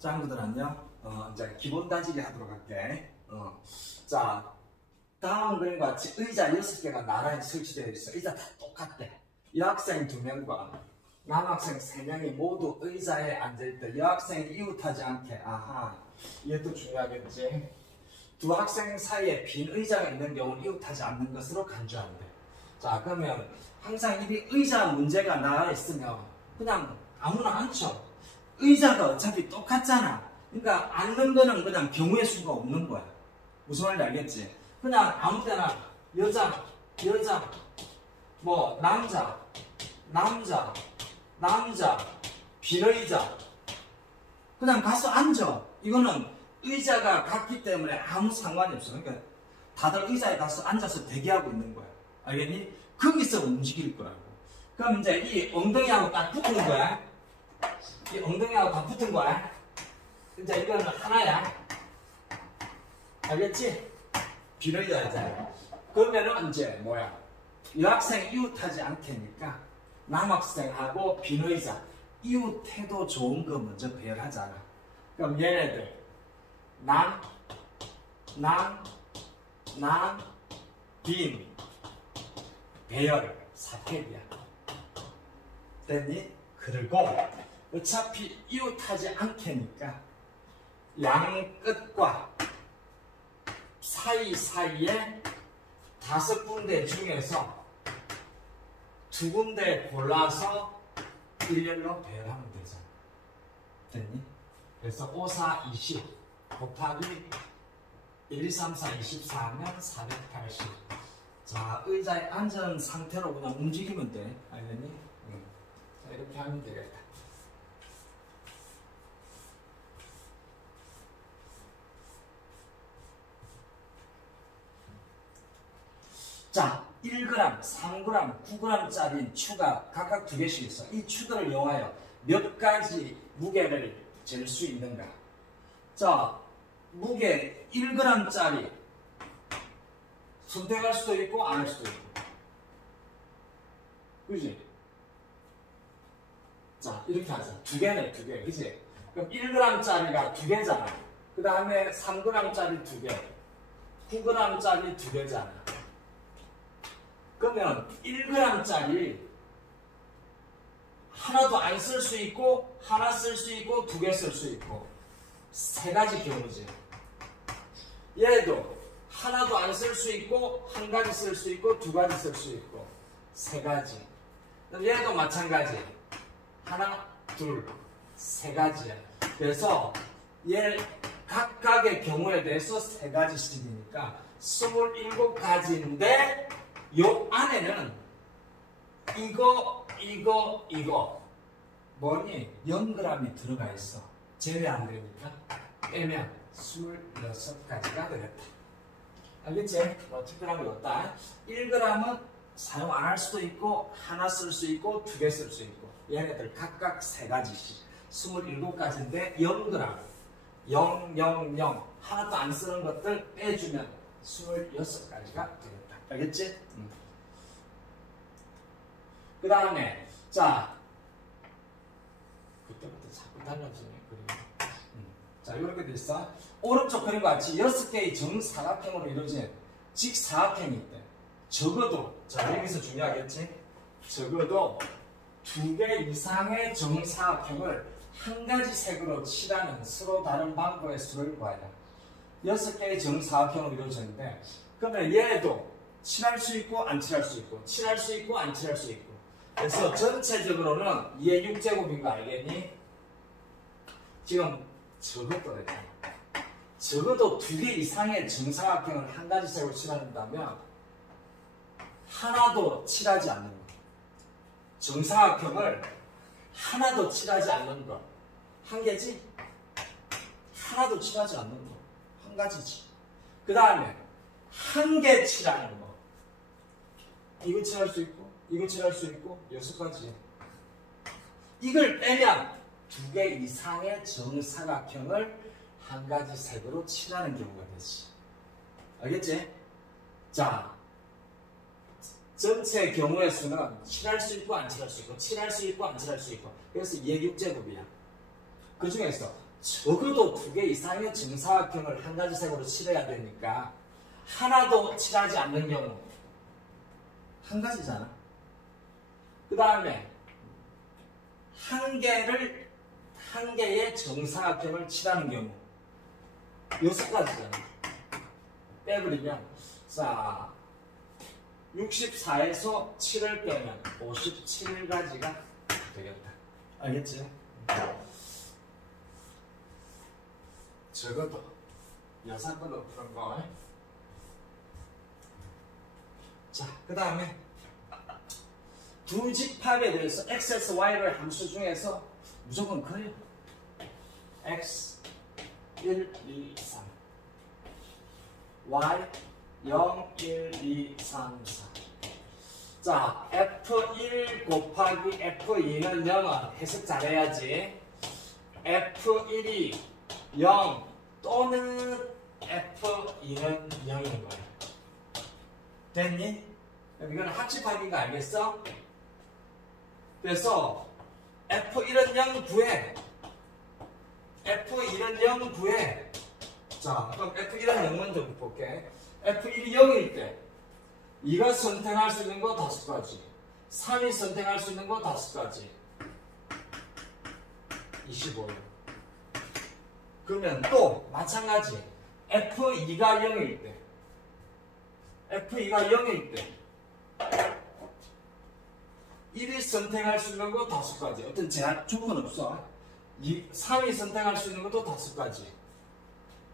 자, 친구들 안녕. 이제 기본 다지기 하도록 할게. 자, 다음 그림과 같이 의자 6개가 나란히 설치되어 있어. 의자 다 똑같대. 여학생 2명과 남학생 3명이 모두 의자에 앉아있대. 여학생이 이웃하지 않게. 아하, 이것도 중요하겠지. 두 학생 사이에 빈 의자가 있는 경우는 이웃하지 않는 것으로 간주한대. 자, 그러면 항상 이 의자 문제가 나와 있으면 그냥 아무나 앉죠. 의자가 어차피 똑같잖아. 그러니까 앉는 거는 그냥 경우의 수가 없는 거야. 무슨 말인지 알겠지? 그냥 아무 데나 여자, 뭐 남자, 빈 의자 그냥 가서 앉아. 이거는 의자가 같기 때문에 아무 상관이 없어. 그러니까 다들 의자에 가서 앉아서 대기하고 있는 거야. 알겠니? 거기서 움직일 거라고. 그럼 이제 이 엉덩이하고 딱 붙은 거야. 이 엉덩이하고 다 붙은 거야. 이제 이거는 하나야. 알겠지? 빈 의자잖아. 그러면은 이제 뭐야? 여학생 이웃하지 않겠니까 남학생하고 빈 의자 이웃해도 좋은 거 먼저 배열하잖아. 그럼 얘네들 남, 빈, 배열, 사택이야. 됐니? 그리고 어차피 이웃하지 않겠니까 양 끝과 사이사이에 5군데 중에서 2군데 골라서 일렬로 배열하면 되잖아. 됐니? 그래서 5, 4, 20 곱하기 1, 2, 3, 4, 24면 480. 자, 의자에 앉은 상태로 그냥 움직이면 돼. 알겠니? 자, 이렇게 하면 되겠다. 자, 1g, 3g, 9g짜리 추가 각각 2개씩 있어. 이 추들을 이용하여 몇 가지 무게를 잴 수 있는가? 자, 무게 1g짜리 선택할 수도 있고 안 할 수도 있고. 그지? 자, 이렇게 하자. 2개네, 2개. 그지? 그럼 1g짜리가 2개잖아. 그 다음에 3g짜리 2개, 9g짜리 2개잖아. 그러면 1g짜리 하나도 안 쓸 수 있고 하나 쓸 수 있고 2개 쓸 수 있고 3가지 경우지. 얘도 하나도 안 쓸 수 있고 1가지 쓸 수 있고 2가지 쓸 수 있고 3가지. 얘도 마찬가지. 하나, 둘, 3가지야. 그래서 얘 각각의 경우에 대해서 3가지씩이니까 27가지인데 요 안에는 이거 뭐니? 0g이 들어가 있어. 제외 안 되니까 빼면 26가지가 되겠다. 알겠지? 뭐 특별한 거 없다. 1g은 사용 안 할 수도 있고 하나 쓸 수 있고 2개 쓸 수 있고 얘네들 각각 3가지씩 27가지인데 0g 000 하나도 안 쓰는 것들 빼주면 26가지가 되겠다. 알겠지? 그 다음에 자 그때부터 자꾸 달라지네 그림. 자, 이렇게 돼 있어. 오른쪽 그림과 같이 6개의 정사각형으로 이루어진 직사각형이 있대. 적어도, 자, 여기서 중요하겠지? 적어도 2개 이상의 정사각형을 한 가지 색으로 칠하는 서로 다른 방법의 수를 구하라. 6개의 정사각형으로 이루어졌는데, 그러면 얘도 칠할 수 있고 안 칠할 수 있고 칠할 수 있고 안 칠할 수 있고. 그래서 전체적으로는 2의 6제곱인 거 알겠니? 지금 적어도 됐잖아. 적어도 2개 이상의 정사각형을 한 가지 색으로 칠한다면 하나도 칠하지 않는 거. 정사각형을 하나도 칠하지 않는 거. 한 개지? 하나도 칠하지 않는 거. 한 가지지. 그 다음에 한 개 칠하는 거. 이거 칠할 수 있고 이거 칠할 수 있고 6가지. 이걸 빼면 2개 이상의 정사각형을 한 가지 색으로 칠하는 경우가 되지. 알겠지? 자, 전체 경우의 수는 칠할 수 있고 안 칠할 수 있고 칠할 수 있고 안 칠할 수 있고 그래서 2의 6제곱이야. 그 중에서 적어도 2개 이상의 정사각형을 한 가지 색으로 칠해야 되니까 하나도 칠하지 않는 경우 한 가지잖아. 그 다음에 한 개의 정사각형을 칠하는 경우 6가지잖아. 빼버리면 자 64에서 7을 빼면 57가지가 되겠다. 알겠지? 적어도 여사건으로 푸는 거. 자, 그 다음에 두 집합에 대해서 x, y를 함수 중에서 무조건 그래요. x 1, 2, 3 y 0, 1, 2, 3, 4 자, f1 곱하기 f2는 0은 해석 잘해야지. f1이 0 또는 f2는 0인 거야. 됐니? 이거는 합집합인 거 알겠어? 그래서 f1은 0 구해. f2는 0 구해. 자, 그럼 f1은 0 먼저 볼게. f1이 0일 때 2가 선택할 수 있는 거 5가지, 3이 선택할 수 있는 거 5가지, 25요. 그러면 또 마찬가지 f2가 0일 때 F2가 0일 때 1이 선택할 수 있는 거 5가지, 어떤 제한 조건 없어. 3이 선택할 수 있는 것도 5가지.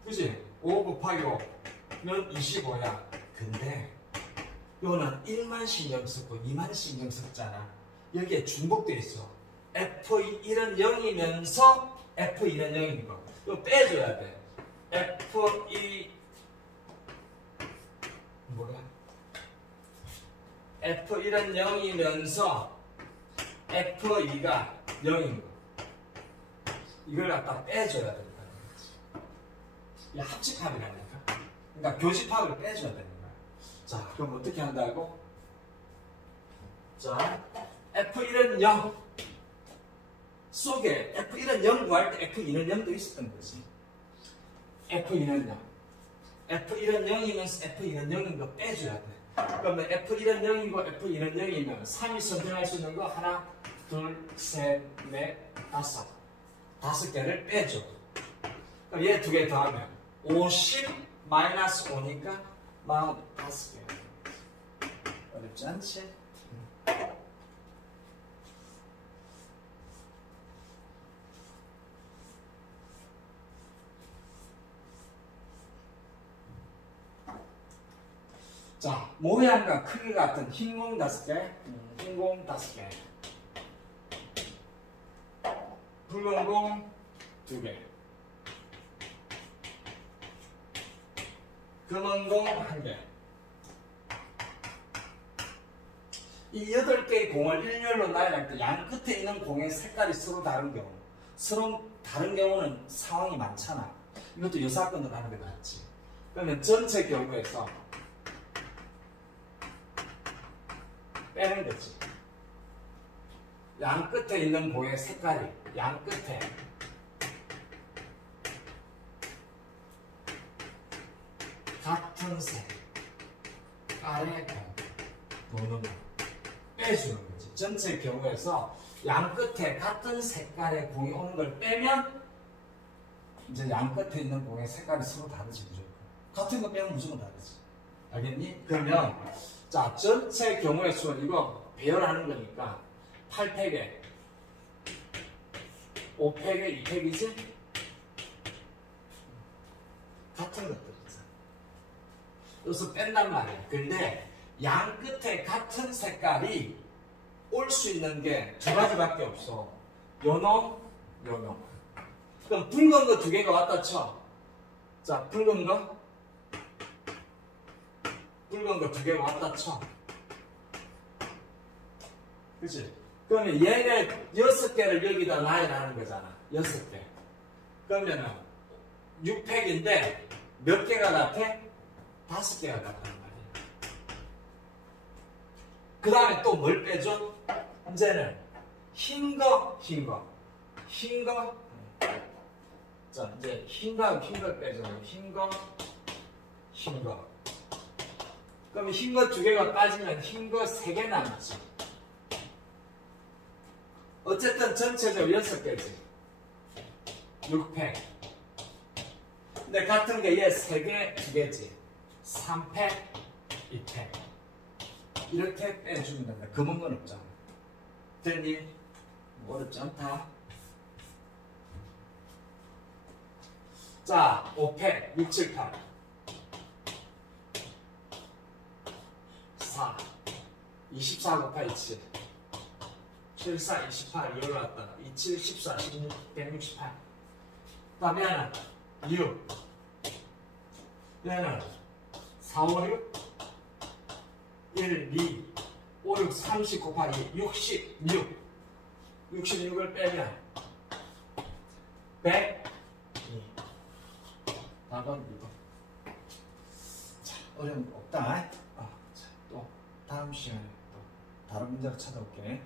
그지? 5 곱하기 5면 25야. 근데 이거는 1만 신경 쓰고 2만 신경 썼잖아. 여기에 중복돼 있어. F1은 0이면서 F2는 0인 거. 이거 빼줘야 돼. F2 뭐야? F1은 0이면서 F2가 0인 거. 이걸 갖다 빼줘야 된다는 거지. 이 합집합이라니까. 그러니까 교집합을 빼줘야 되는 거야. 자, 그럼 어떻게 한다고? 자, F1은 0 속에 F1은 0 구할 때 F2는 0도 있었던 거지. F2는 0. F1은 0이면서 F2는 0인 거 빼줘야 돼. 그러면 F1은 0이고 F2는 0이면 3이 선택할 수 있는 거 하나, 둘, 셋, 넷, 다섯 개를 빼줘. 그럼 얘 2개 더하면 50 마이너스 5니까 45개. 어렵지 않지? 자, 모양과 크기 같은 흰 공 5개, 흰 공 5개, 붉은 공 2개, 검은 공 1개. 이 8개의 공을 일렬로 나열할 때 양 끝에 있는 공의 색깔이 서로 다른 경우, 서로 다른 경우는 상황이 많잖아. 이것도 여사건으로 하는 게 낫지. 그러면 전체 경우에서 빼는 거지. 양 끝에 있는 공의 색깔이 양 끝에 같은 색깔의 공 노는 거 빼주는 거지. 전체 경우에서 양 끝에 같은 색깔의 공이 오는 걸 빼면 이제 양 끝에 있는 공의 색깔이 서로 다르지. 무조건 같은 거 빼면 무조건 다르지. 알겠니? 그러면 자, 전체 경우의 수는 이거 배열하는 거니까 8팩에 5팩에 2팩이지? 같은 것들이잖아. 여기서 뺀단 말이야. 근데 양 끝에 같은 색깔이 올 수 있는 게 2가지밖에 없어. 요놈, 요놈. 그럼 붉은 거 2개가 왔다 쳐. 자, 붉은 거 2개가 왔다 쳐. 그치? 그러면 얘네 6개를 여기다 나열하는 거잖아. 6개. 그러면은 6팩인데 몇 개가 같아? 5개가 같단 말이야. 그 다음에 또 뭘 빼줘? 이제는 흰 거. 자, 이제 흰거 빼잖아요. 흰거. 그럼 흰거 2개가 빠지면 흰거 3개 남지. 어쨌든 전체적으로 6개지. 6팩. 근데 같은 게 얘 3개, 2개지. 3팩, 2팩. 이렇게 빼주면 된다. 검은 건 없잖아. 됐니? 뭐 어렵지 않다. 자, 5팩, 6, 7, 8. 4. 24 곱하기 7. 7, 4, 28. 2 올라왔다. 2, 7, 14, 16, 168. 그 다음에 얘는 6. 얘는 4, 5, 6. 1, 2, 5, 6, 30 곱하기 66. 66을 빼면 100. 답은 이거. 자, 어려운 거 없다. 자, 또 다음 시간에 또 다른 문제로 찾아올게.